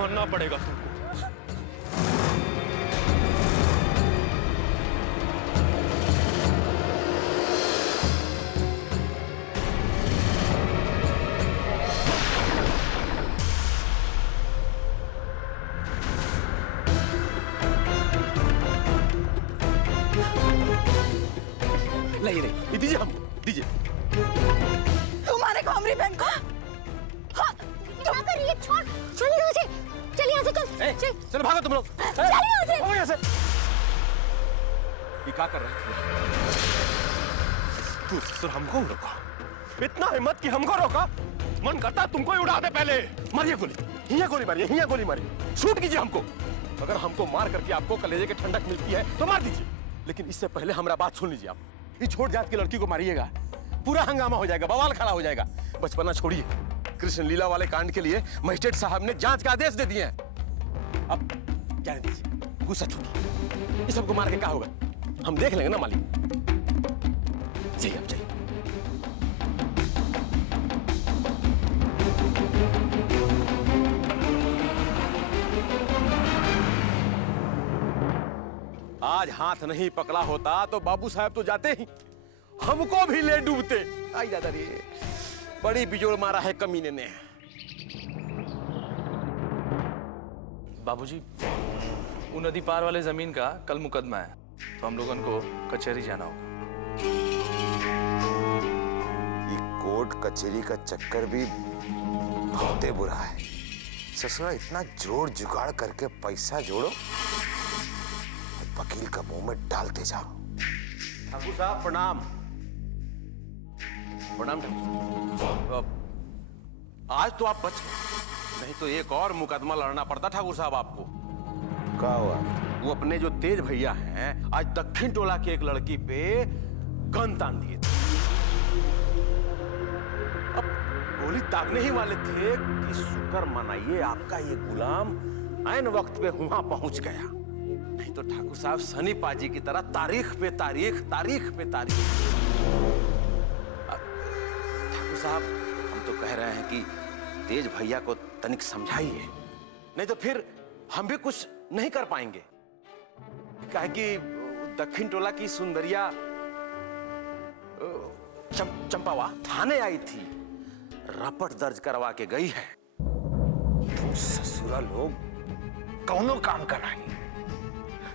मरना पड़ेगा तुमको। नहीं, दीजिए हमको, दीजिए। तुम मारेगा हमारी बहन को? हाँ, क्या कर रही है? छोड़, चल यहाँ से, चल यहाँ से, चल। चलो भागो तुम लोग। चल यहाँ से। भागो यहाँ से। ये क्या कर रहे थे? तू ससुर हमको रोका? इतना हिम्मत कि हमको रोका? मन करता तुमको ही उड़ा दे पहले। मारिए गोली, हिया गोली मारिए, हिया गोली मारिए। शूट कीजिए हमको। अगर हमको मार करके आपको कलेजे की ठंडक मिलती है तो मार दीजिए, लेकिन इससे पहले हमारा बात सुन लीजिए। आप ये छोट जात की लड़की को मारिएगा, पूरा हंगामा हो जाएगा, बवाल खड़ा हो जाएगा। बचपना छोड़िए, कृष्ण लीला वाले कांड के लिए मजिस्ट्रेट साहब ने जांच का आदेश दे दिए हैं। अब जाने दीजिए, गुस्सा छोड़िए। इस सबको मार के क्या होगा, हम देख लेंगे ना मालिक। जाइए अब जाइए। आज हाथ नहीं पकड़ा होता तो बाबू साहब तो जाते ही, हमको भी ले डूबते। आई दादा रे, बड़ी बिजोड़ मारा है कमीने ने। बाबूजी, वो नदी पार वाले जमीन का कल मुकदमा है, तो हम लोगों को कचहरी जाना होगा। ये कोर्ट कचहरी का चक्कर भी बहुत बुरा है। ससुरा इतना जोड़ जुगाड़ करके पैसा जोड़ो, वकील का मुंह में डालते जाओ। ठाकुर साहब प्रणाम। प्रणाम ठाकुर साहब। आज तो आप बच गए, नहीं तो एक और मुकदमा लड़ना पड़ता ठाकुर साहब आपको। क्या हुआ? वो अपने जो तेज भैया हैं, आज दक्षिण टोला की एक लड़की पे गन तान दिए थे। अब गोली दागने ही वाले थे कि शुक्र मनाइए आपका ये गुलाम ऐन वक्त पे वहां पहुंच गया, नहीं तो ठाकुर साहब सनी पाजी की तरह तारीख पे तारीख, तारीख पे तारीख। ठाकुर साहब, हम तो कह रहे हैं कि तेज भैया को तनिक समझाइए, नहीं तो फिर हम भी कुछ नहीं कर पाएंगे। काहे कि दक्षिण टोला की सुंदरिया चंपावा थाने आई थी, रपट दर्ज करवा के गई है। तुम ससुरा लोग कौनो काम का नहीं।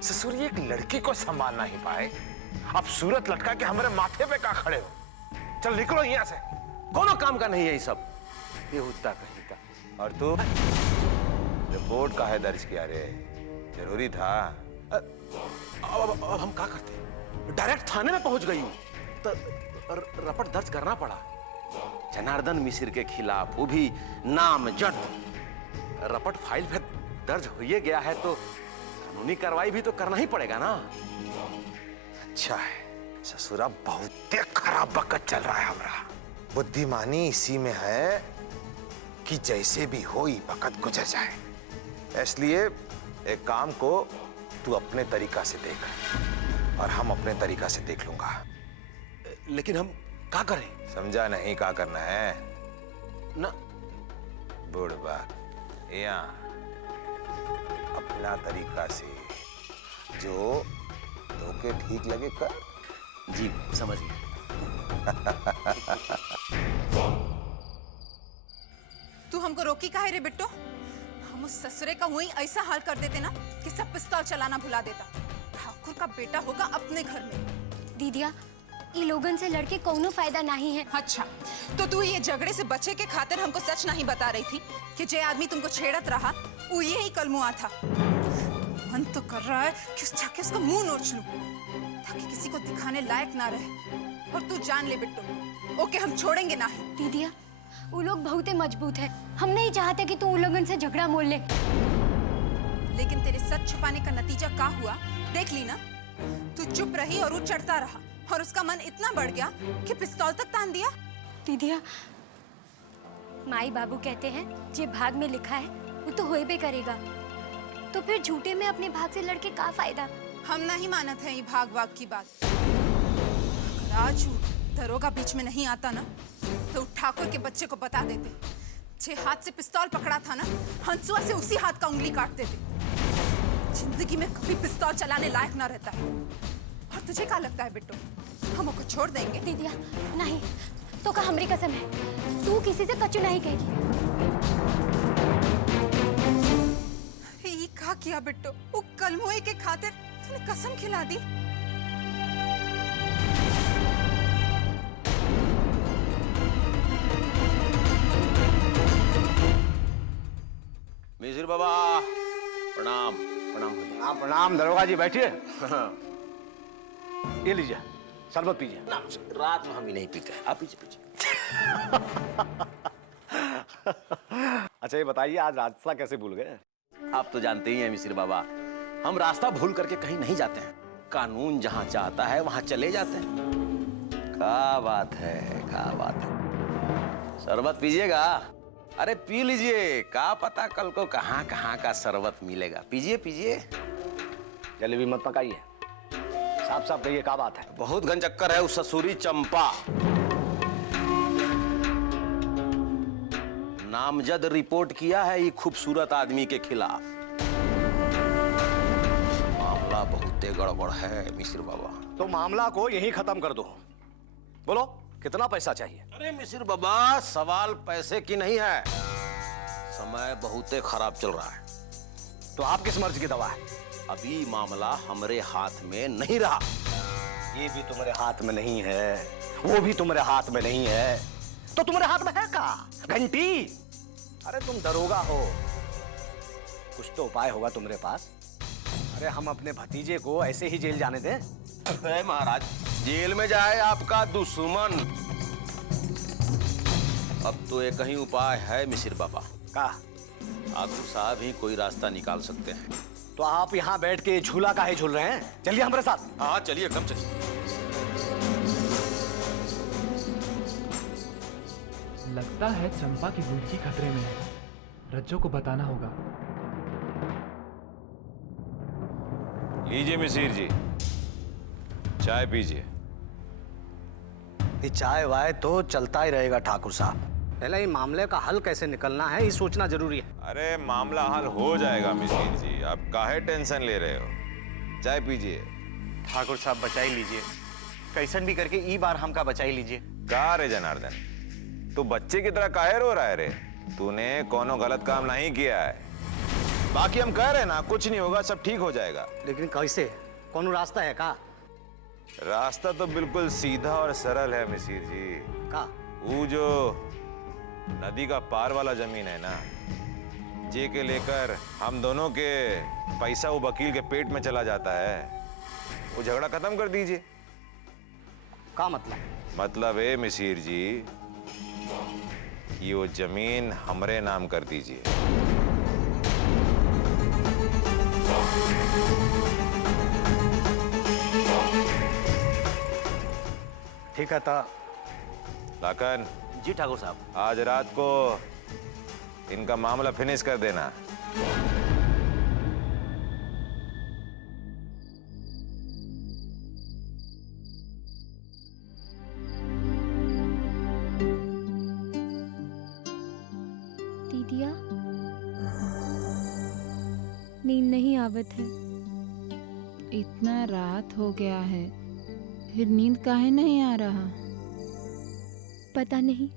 ससुर एक लड़की को संभाल नहीं पाए, अब सूरत लटका के हमारे माथे पे का खड़े हो। चल निकलो यहाँ से। कोनो काम का नहीं है ये सब, बेहुदा कहीं का। और तू रिपोर्ट काहे दर्ज किया रे? जरूरी था? अब हम क्या करते? डायरेक्ट थाने में पहुंच गई हूं तो रपट दर्ज करना पड़ा। जनार्दन मिश्र के खिलाफ, वो भी नामजद। रपट फाइल पे दर्ज हो ही गया है तो कानूनी कार्रवाई भी तो करना ही पड़ेगा ना। अच्छा है, ससुरा बहुत खराब वक्त चल रहा है हमारा। बुद्धिमानी इसी में है कि जैसे भी हो ये वक्त गुजर जाए। इसलिए एक काम को तू अपने तरीका से देख और हम अपने तरीका से देख लूंगा। लेकिन हम क्या करें? समझा नहीं क्या करना है ना? बुढ़बा यहाँ अपना तरीका से जो धोखे ठीक लगे कर। जी समझ गए। तू हमको रोकी काहे रे बिट्टो? हम उस ससुरे का वही ऐसा हाल कर देते ना कि सब पिस्तौल चलाना भुला देता। ठाकुर का बेटा होगा अपने घर में। दीदिया, ये लोगन से लड़के कोनो फायदा नहीं है। अच्छा, तो तू ये झगड़े से बचे के खातिर हमको सच नहीं बता रही थी कि जे आदमी तुमको छेड़त रहा वो यही कलमुआ था। मन तो कर रहा है कि उस जाके उसका मुंह नोच लूं ताकि किसी को दिखाने लायक ना रहे। और तू जान ले बिट्टो, ओके हम छोड़ेंगे ना। दीदिया, वो लोग बहुत मजबूत है, हम नहीं चाहते कि तू उन लोगन से झगड़ा मोल ले। लेकिन तेरे सच छुपाने का नतीजा क्या हुआ देख ली ना। तू चुप रही और वो चढ़ता रहा और उसका मन इतना बढ़ गया कि पिस्तौल तक तान दिया। दीदिया, माई बाबू कहते हैं जे भाग में लिखा है वो तो होइबे करेगा, तो फिर झूठे में अपने भाग से लड़के का फायदा? हम नहीं मानत है ये भाग वाग की बात। अगर आज दरोगा बीच में नहीं आता ना तो ठाकुर के बच्चे को बता देते जे हाथ से पिस्तौल पकड़ा था ना, हंसुआ से उसी हाथ का उंगली काट देते। जिंदगी में कभी पिस्तौल चलाने लायक ना रहता है। और तुझे क्या लगता है बिट्टू, हम उसको छोड़ देंगे? दीदिया नहीं, तो का हमरी कसम है, तू किसी से कच्चू नहीं कहेगी। ये क्या किया बिट्टू? वो कलमुए के खातिर तूने कसम खिला दी। मिसिर बाबा प्रणाम। प्रणाम भैया। हाँ प्रणाम दरोगा जी, बैठिए। ये लीजिए, शरबत पीजिए। ना रात में हम ही नहीं पीते, आप पीछे पीछे। अच्छा ये बताइए, आज रास्ता कैसे भूल गए? आप तो जानते ही हैं मिसिर बाबा, हम रास्ता भूल करके कहीं नहीं जाते हैं। कानून जहां चाहता है वहां चले जाते हैं। क्या बात है, क्या बात है। शरबत पीजिएगा? अरे पी लीजिए, क्या पता कल को कहां कहां का शरबत मिलेगा। पीजिए पीजिए। जलेबी मत पकाइए, साफ साफ कहिए क्या बात है? बहुत घन चक्कर है उस ससुरी चंपा। नामजद रिपोर्ट किया है ये खूबसूरत आदमी के खिलाफ। मामला बहुत गड़बड़ है मिसिर बाबा। तो मामला को यहीं खत्म कर दो। बोलो कितना पैसा चाहिए? अरे मिसिर बाबा, सवाल पैसे की नहीं है, समय बहुत खराब चल रहा है। तो आप किस मर्ज की दवा है? अभी मामला हमारे हाथ में नहीं रहा। ये भी तुम्हारे हाथ में नहीं है, वो भी तुम्हारे हाथ में नहीं है, तो तुम्हारे हाथ में है क्या? घंटी? अरे तुम दरोगा हो, कुछ तो उपाय होगा तुम्हारे पास। अरे हम अपने भतीजे को ऐसे ही जेल जाने दें? अरे महाराज, जेल में जाए आपका दुश्मन। अब तो एक ही उपाय है मिसिर बाबा। का? ठाकुर साहब ही कोई रास्ता निकाल सकते हैं। तो आप यहाँ बैठ के झूला काहे झूल रहे हैं? चलिए हमारे साथ। हाँ चलिए, एकदम चलिए। लगता है चंपा की जिंदगी खतरे में है। रज्जो को बताना होगा। लीजिए मिसिर जी, चाय पीजिए। ये चाय वाय तो चलता ही रहेगा ठाकुर साहब, पहले ये मामले का हल कैसे निकलना है ये सोचना जरूरी है। अरे मामला हल हो जाएगा मिसिर जी, आप काहे टेंशन ले रहे हो? चाय पीजिए। ठाकुर साहब बचाई लीजिए, कैसन भी करके ई बार हमका बचाई लीजिए। का रे जनार्दन, तू बच्चे की तरह काहे रो रहा है रे? तूने कोनो गलत काम नहीं किया है। बाकी हम कह रहे ना, कुछ नहीं होगा, सब ठीक हो जाएगा। लेकिन कैसे? कौन रास्ता है का? रास्ता तो बिल्कुल सीधा और सरल है मिसिर जी। का? वो जो नदी का पार वाला जमीन है ना, जे के लेकर हम दोनों के पैसा वो वकील के पेट में चला जाता है, वो झगड़ा खत्म कर दीजिए। का मतलब? मतलब है मिसिर जी कि वो जमीन हमरे नाम कर दीजिए। ठीक है था। लाखन जी ठाकुर साहब। आज रात को इनका मामला फिनिश कर देना। दीदिया नींद नहीं आवत है। इतना रात हो गया है, फिर नींद काहे नहीं आ रहा? पता नहीं,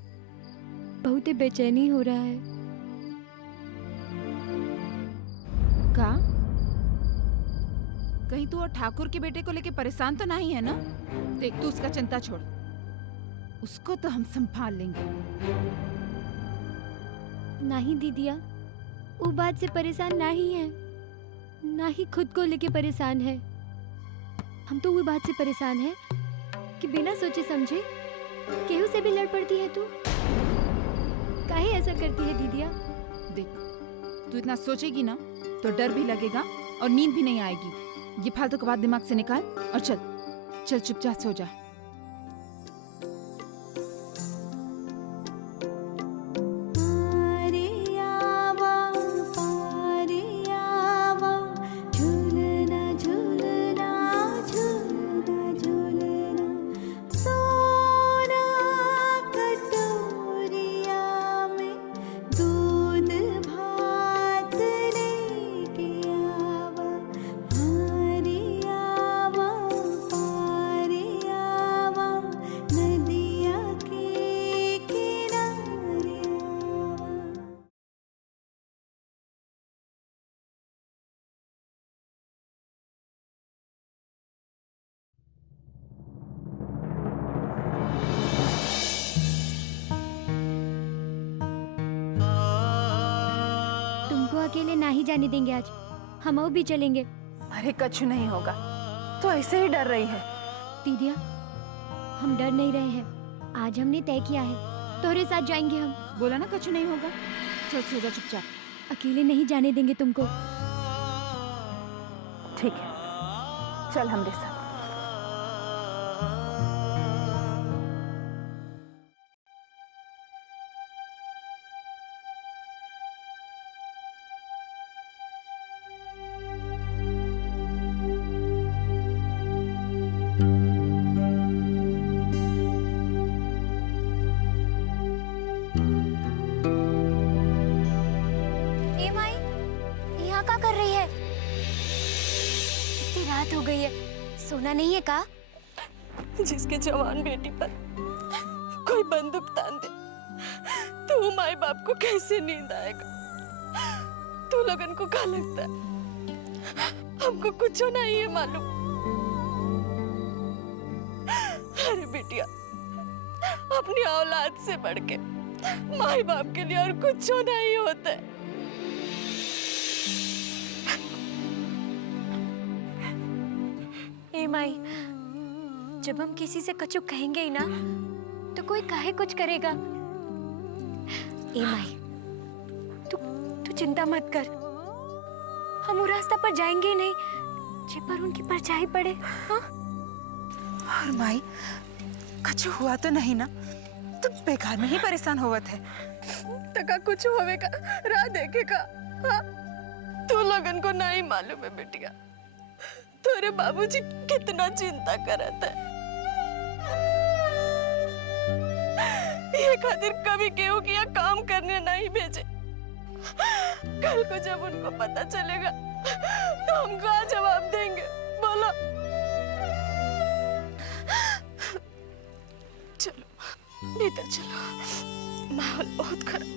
बहुत ही बेचैनी हो रहा है। का? कहीं तू और ठाकुर के बेटे को लेके परेशान तो नहीं है ना? देख तू उसका चिंता छोड़, उसको तो हम संभाल लेंगे। नहीं दीदिया, वो बात से परेशान नहीं है, ना ही खुद को लेके परेशान है। हम तो वो बात से परेशान है कि बिना सोचे समझे केहू से भी लड़ पड़ती है तू। काहे ऐसा करती है दीदिया? देख तू इतना सोचेगी ना तो डर भी लगेगा और नींद भी नहीं आएगी। ये फालतू की बात दिमाग से निकाल और चल चल चुपचाप सो जा। अकेले ना ही जाने देंगे आज। हम भी चलेंगे। अरे कछु नहीं होगा, तो ऐसे ही डर रही है। दीदिया, हम डर नहीं रहे हैं। आज हमने तय किया है, तोहरे साथ जाएंगे हम। बोला ना कछु नहीं होगा। चल सो जा चुपचाप। अकेले नहीं जाने देंगे तुमको। ठीक है, चल हमरे साथ। कर रही है? इतनी रात हो गई है, सोना नहीं है का? जिसके जवान बेटी पर कोई बंदूक तान दे तो माई बाप को कैसे नींद आएगा? तू लोगन को क्या लगता है हमको कुछ नहीं है मालूम? अरे बेटिया, अपनी औलाद से बढ़ के माई बाप के लिए और कुछ नहीं होता है। ए माई, जब हम किसी से कछु कहेंगे ही ना तो कोई काहे कुछ करेगा। ए माई, तू चिंता मत कर, हम वो रास्ता पर जाएंगे ही नहीं जे पर उनकी परछाई पड़े। हाँ? और माई, कछु हुआ तो नहीं ना? तू बेकार में ही परेशान होवत है। तका कुछ होवेगा, राह देखेगा। हाँ? तू लोगन को नहीं मालूम है बेटिया, तेरे बाबूजी कितना चिंता करत है। ये खातिर कभी केहू किया काम करने नहीं भेजे। कल को जब उनको पता चलेगा तो हम क्या जवाब देंगे? बोलो। चलो भीतर चलो, माहौल बहुत खराब।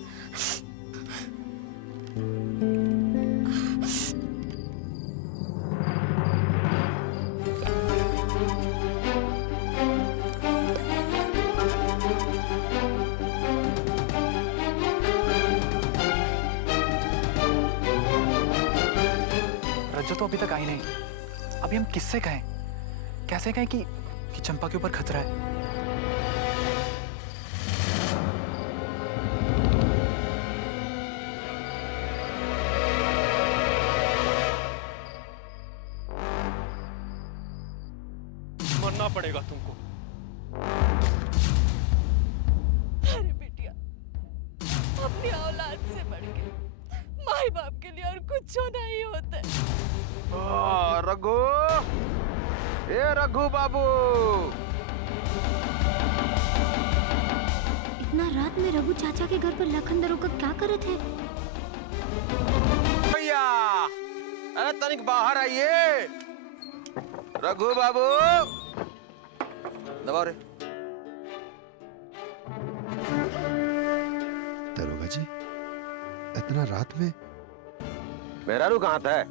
रज्जो तो अभी तक आई नहीं। अभी हम किससे कहें, कैसे कहें कि चंपा के ऊपर खतरा है? मरना पड़ेगा तुमको। अरे बेटिया, अपनी औलाद से बढ़ के माई बाप के लिए और कुछ नहीं होता है। रघु, ए रघु बाबू, इतना रात में रघु चाचा के घर पर लखन दरोगा क्या करे थे? भैया, अरे तनिक बाहर आइए। रघु बाबू, दबाओ रे। दरोगा जी, इतना रात में? मेरा रू कहाँ था?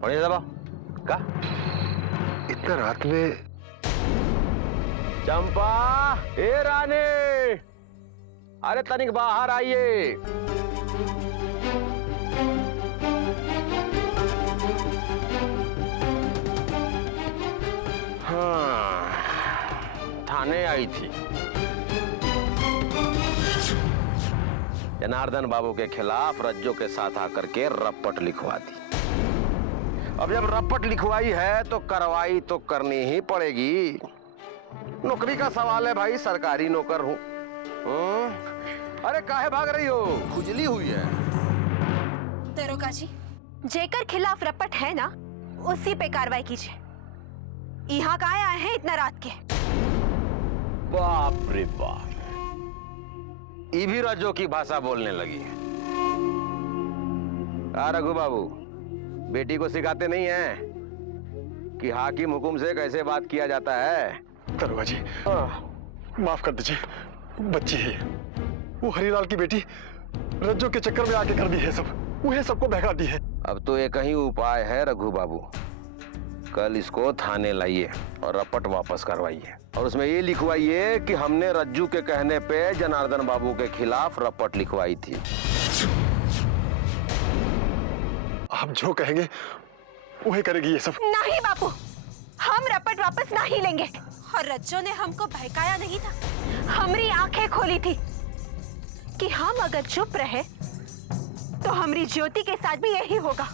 बढ़िया दबाओ। का? इतना रात में? चंपा, ए रानी, अरे तनिक बाहर आइए। हाँ, थाने आई थी। जनार्दन बाबू के खिलाफ रज्जो के साथ आकर के रपट लिखवा दी। अब जब रपट लिखवाई है तो कार्रवाई तो करनी ही पड़ेगी। नौकरी का सवाल है भाई, सरकारी नौकर हूं। अरे काहे भाग रही हो? खुजली हुई है। दरोगा जी, जेकर खिलाफ रपट है ना, उसी पे कार्रवाई कीजिए। यहाँ काहे आए हैं इतना रात के? बाप रे बाप, ये भी रज्जो की भाषा बोलने लगी है। रघु बाबू, बेटी को सिखाते नहीं हैं कि हाकिम हुकुम से कैसे बात किया जाता है? दरोगा जी, माफ कर दीजिए, बच्ची है वो, हरीलाल की बेटी। रज्जो के चक्कर में आके कर दी है सब, उन्हें सबको बहका दी है। अब तो एक ही उपाय है रघु बाबू, कल इसको थाने लाइए और रपट वापस करवाइए और उसमें ये लिखवाइए कि हमने रज्जू के कहने पे जनार्दन बाबू के खिलाफ रपट लिखवाई थी। आप जो कहेंगे वही करेगी ये सब। नहीं बापू, हम रपट वापस नहीं लेंगे। और रज्जो ने हमको बहकाया नहीं था, हमारी आंखें खोली थी कि हम अगर चुप रहे तो हमारी ज्योति के साथ भी यही होगा।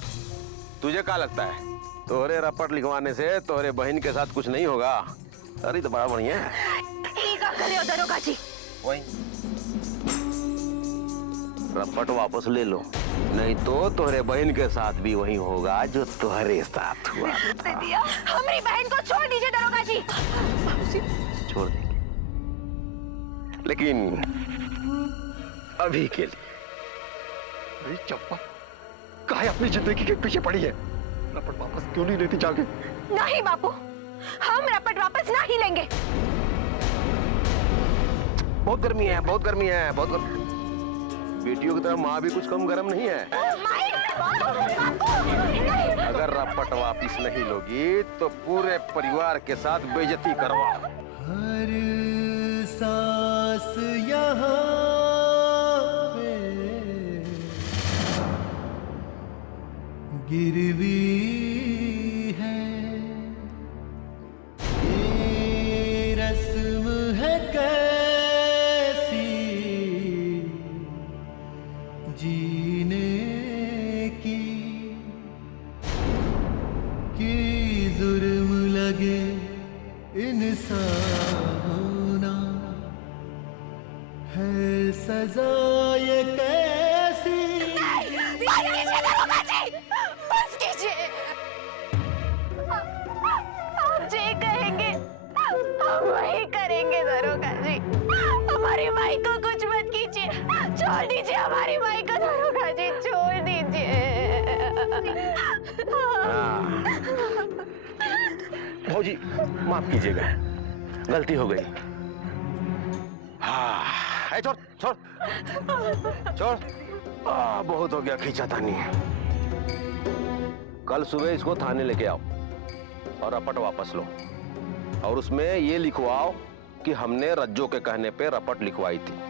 तुझे क्या लगता है तोहरे रपट लिखवाने से तोहरे बहन के साथ कुछ नहीं होगा? अरे तो बड़ा बढ़िया है। दरोगा जी, वही रपट वापस ले लो, नहीं तो तोहरे बहन के साथ भी वही होगा जो तुम्हारे साथ हुआ। हमारी बहन को छोड़ दीजिए दरोगा जी। छोड़ देंगे, लेकिन अभी के लिए। अरे चंपा, काहे अपनी जिंदगी के पीछे पड़ी है? रपट वापस क्यों नहीं लेती जाके? नहीं बापू, हम रपट वापस नहीं लेंगे। बहुत गर्मी है, बहुत गर्मी है, बहुत गर्मी। बेटियों की तरह माँ भी कुछ कम गर्म नहीं है। अगर रपट वापिस नहीं लोगी तो पूरे परिवार के साथ बेइज्जती करवा। हर सांस यहाँ गिरवी है, ये रस्म है कैसी जीने की, कि जुर्म लगे इंसान होना है सजा ये कैसी। बस कीजिए, आप जे कहेंगे हम वही करेंगे दरोगा जी। हमारी माई को कुछ मत कीजिए, छोड़ दीजिए हमारी माई को दरोगा जी, छोड़ दीजिए। भौजी माफ कीजिएगा, गलती हो गई। हाँ, छोड़ छोड़ छोड़, बहुत हो गया खींचातानी। कल सुबह इसको थाने लेके आओ और रपट वापस लो, और उसमें ये लिखवाओ कि हमने रज्जो के कहने पे रपट लिखवाई थी।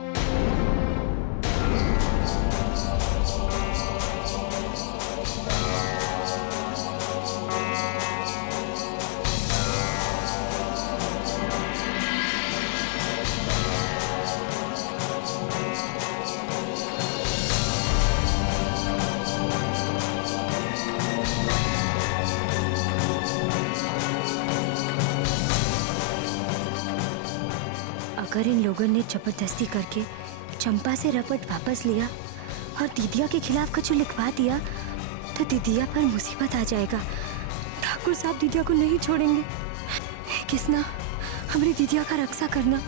अगर इन लोगों ने जबरदस्ती करके चंपा से रपट वापस लिया और दीदिया के खिलाफ कुछ लिखवा दिया तो दीदिया पर मुसीबत आ जाएगा। ठाकुर साहब दीदिया को नहीं छोड़ेंगे। हे कृष्णा, हमारी दीदिया का रक्षा करना।